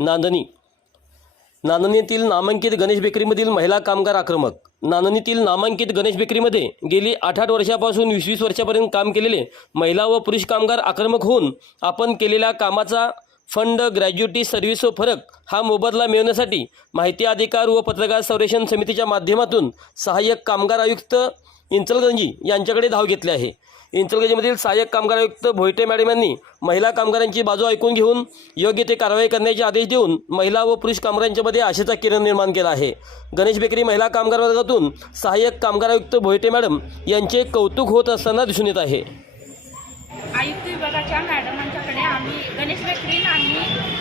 नांदणी. नांदणीतील नामांकित गणेश बेकरीमधील महिला कामगार आक्रमक. नांदणीतील नामांकित गणेश बेकरीमध्ये गेली आठ आठ वर्षापासून वीस वीस वर्षापर्यंत काम केलेले महिला व पुरुष कामगार आक्रमक होऊन आपण केलेल्या कामाचा फंड ग्रॅज्युटी सर्व्हिस व फरक हा मोबदला मिळवण्यासाठी माहिती अधिकार व पत्रकार संरक्षण समितीच्या माध्यमातून सहाय्यक कामगार आयुक्त इंचलगंजी यांच्याकडे धाव घेतली आहे. इंचलगंजीमधील सहाय्यक कामगार आयुक्त भोयटे मॅडम यांनी महिला कामगारांची बाजू ऐकून घेऊन योग्य ते कारवाई करण्याचे आदेश देऊन महिला व पुरुष कामगारांच्यामध्ये आशेचा किरण निर्माण केला आहे. गणेश बेकरी महिला कामगार वर्गातून सहाय्यक कामगार आयुक्त भोयटे मॅडम यांचे कौतुक होत असताना दिसून येत आहे. आयुक्त विभागाच्या मॅडमांच्याकडे आम्ही गणेश बेकरी आणि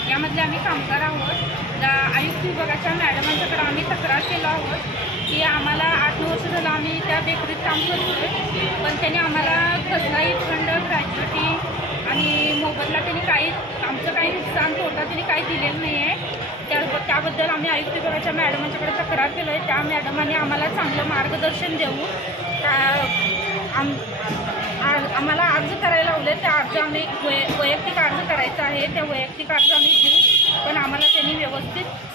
यामधले आम्ही कामगार आहोत. आयुक्त विभागाच्या मॅडमांच्याकडे आम्ही तक्रार केलो आहोत. की आम्हाला आठ नऊ वर्ष झालं आम्ही त्या बेकरीत काम करतो पण त्यांनी आम्हाला कसलाही फंड ग्रॅच्युटी आणि मोबदला त्यांनी काही आमचं काही नुकसान होता त्यांनी काही दिलेलं नाही आहे त्या त्याबद्दल आम्ही आयुक्त विभागाच्या मॅडमांच्याकडे तक्रार केलो आहे त्या मॅडमांनी आम्हाला चांगलं मार्गदर्शन देऊ आम आम्हाला अर्ज करायला लावले. त्या अर्ज आम्ही वै वैयक्तिक अर्ज करायचा आहे. त्या वैयक्तिक अर्ज आम्ही देऊ. पण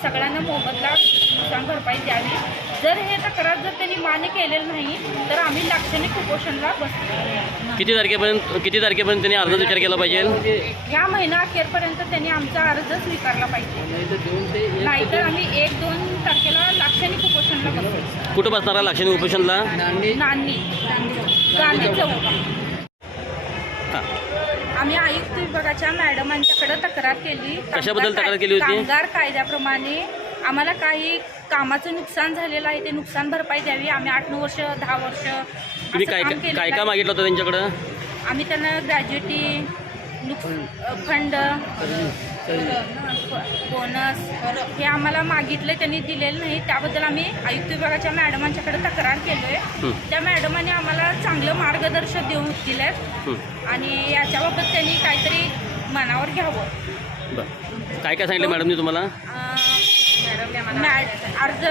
सगळ्यांना मोबदला नुकसान भरपाई द्यावी. जर हे तक्रार जर त्यांनी मान्य केलेलं नाही तर आम्ही लाक्षणिक उपोषणला बसतो किती तारखेपर्यंत किती तारखेपर्यंत त्यांनी अर्ज विचार केला पाहिजे? ह्या महिना अखेरपर्यंत त्यांनी आमचा अर्ज स्वीकारला पाहिजे. नाहीतर आम्ही एक दोन तारखेला लाक्षणिक उपोषणला बसतो कुठं बसणार आहे लाक्षणिक उपोषणला नांदी. गांधी चौक. आम्ही आयुक्त विभागाच्या मॅडमांच्याकडे तक्रार केली कशाबद्दल कामगार तक्रार केली होती? कामगार कायद्याप्रमाणे आम्हाला काही कामाचं नुकसान झालेलं आहे ते नुकसान भरपाई द्यावी आम्ही आठ नऊ वर्ष दहा वर्ष तुम्ही असं काय काम काय केलेलं काय आहे. काय मागितलं होतं त्यांच्याकडं आम्ही त्यांना ग्रॅज्युटी नुक फंड बोनस हे आम्हाला मागितलं त्यांनी दिलेलं नाही. त्याबद्दल आम्ही आयुक्त विभागाच्या मॅडमांच्याकडे तक्रार केलोय. त्या मॅडमांनी आम्हाला चांगलं मार्गदर्शन देऊन दिलं. आणि याच्याबाबत त्यांनी काहीतरी मनावर घ्यावं. काय काय सांगितलं मॅडमनी तुम्हाला? अं, मॅड अर्ज